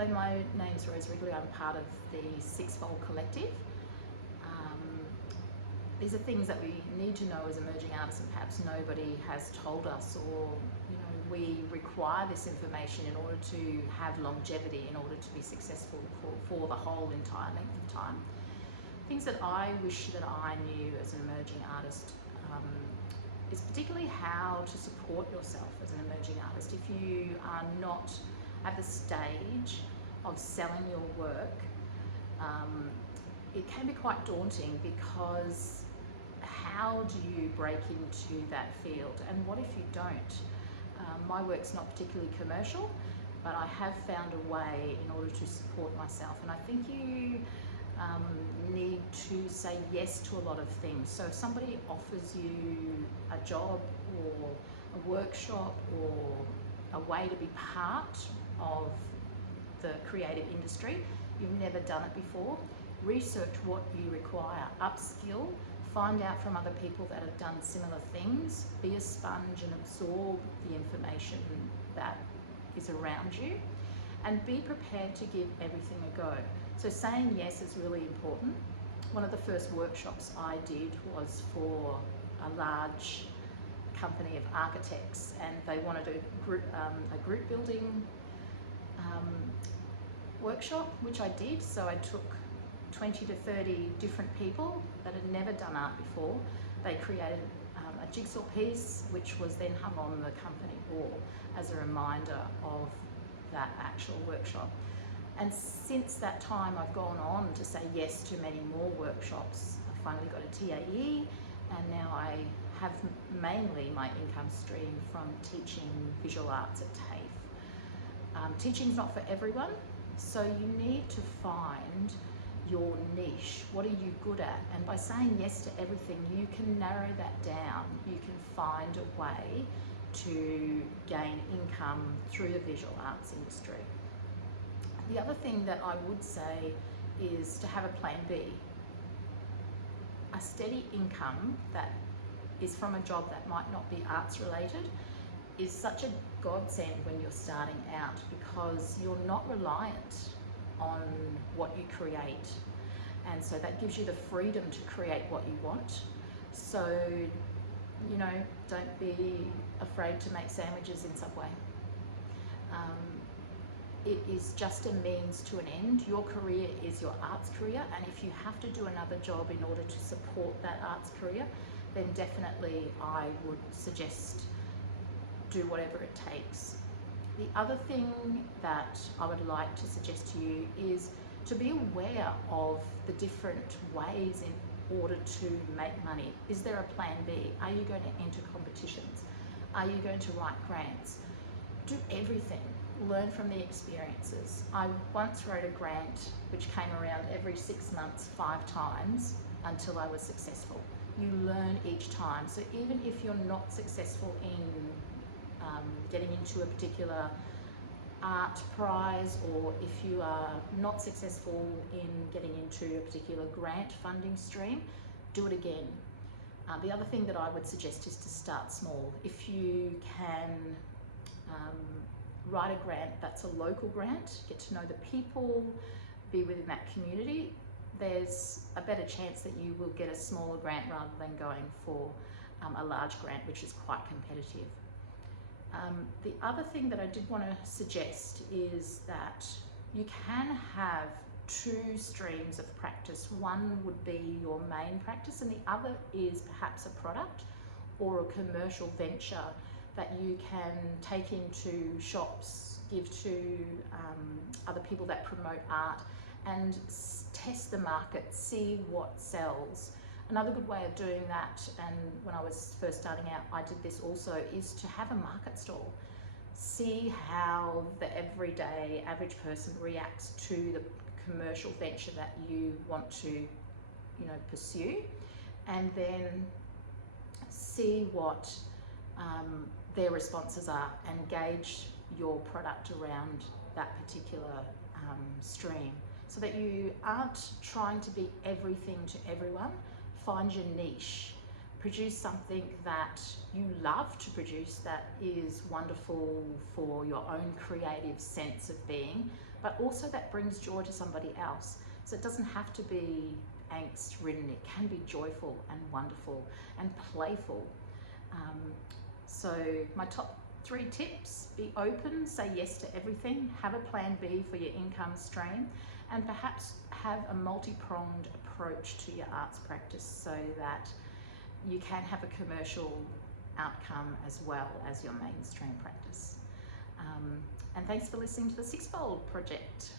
Hello, my name is Rose Rigley. I'm part of the Sixfold Collective. These are things that we need to know as emerging artists, and perhaps nobody has told us, or we require this information in order to have longevity, in order to be successful for the whole entire length of time. Things that I wish that I knew as an emerging artist is particularly how to support yourself as an emerging artist. If you are not at the stage of selling your work, it can be quite daunting, because how do you break into that field, and what if you don't? My work's not particularly commercial, but I have found a way in order to support myself, and I think you need to say yes to a lot of things. So if somebody offers you a job or a workshop or a way to be part of the creative industry, you've never done it before, research what you require, upskill, find out from other people that have done similar things, be a sponge and absorb the information that is around you, and be prepared to give everything a go. So saying yes is really important. One of the first workshops I did was for a large company of architects, and they wanted a group building workshop, which I did. So I took 20 to 30 different people that had never done art before. They created a jigsaw piece, which was then hung on the company wall as a reminder of that actual workshop. And since that time, I've gone on to say yes to many more workshops. I finally got a TAE, and now I have mainly my income stream from teaching visual arts at TAFE. Teaching's not for everyone, so you need to find your niche. What are you good at? And by saying yes to everything, you can narrow that down. You can find a way to gain income through the visual arts industry. The other thing that I would say is to have a plan B. A steady income that is from a job that might not be arts related is such a godsend when you're starting out, because you're not reliant on what you create, and so that gives you the freedom to create what you want. So don't be afraid to make sandwiches in Subway. It is just a means to an end. Your career is your arts career, and if you have to do another job in order to support that arts career, then definitely I would suggest do whatever it takes. The other thing that I would like to suggest to you is to be aware of the different ways in order to make money. Is there a plan B? Are you going to enter competitions? Are you going to write grants? Do everything. Learn from the experiences. I once wrote a grant which came around every 6 months, 5 times, until I was successful. You learn each time. So even if you're not successful in getting into a particular art prize, or if you are not successful in getting into a particular grant funding stream, do it again. The other thing that I would suggest is to start small. If you can write a grant that's a local grant, get to know the people, be within that community, there's a better chance that you will get a smaller grant rather than going for a large grant, which is quite competitive. The other thing that I did want to suggest is that you can have 2 streams of practice. One would be your main practice, and the other is perhaps a product or a commercial venture that you can take into shops, give to other people that promote art, and test the market, see what sells. Another good way of doing that, and when I was first starting out, I did this also, is to have a market stall. See how the everyday average person reacts to the commercial venture that you want to pursue, and then see what their responses are, and gauge your product around that particular stream, so that you aren't trying to be everything to everyone. Find your niche, produce something that you love to produce, that is wonderful for your own creative sense of being, but also that brings joy to somebody else. So it doesn't have to be angst ridden, it can be joyful and wonderful and playful. So my top 3 tips: be open, say yes to everything, have a plan B for your income stream, and perhaps have a multi-pronged approach to your arts practice so that you can have a commercial outcome as well as your mainstream practice. And thanks for listening to the Sixfold Project.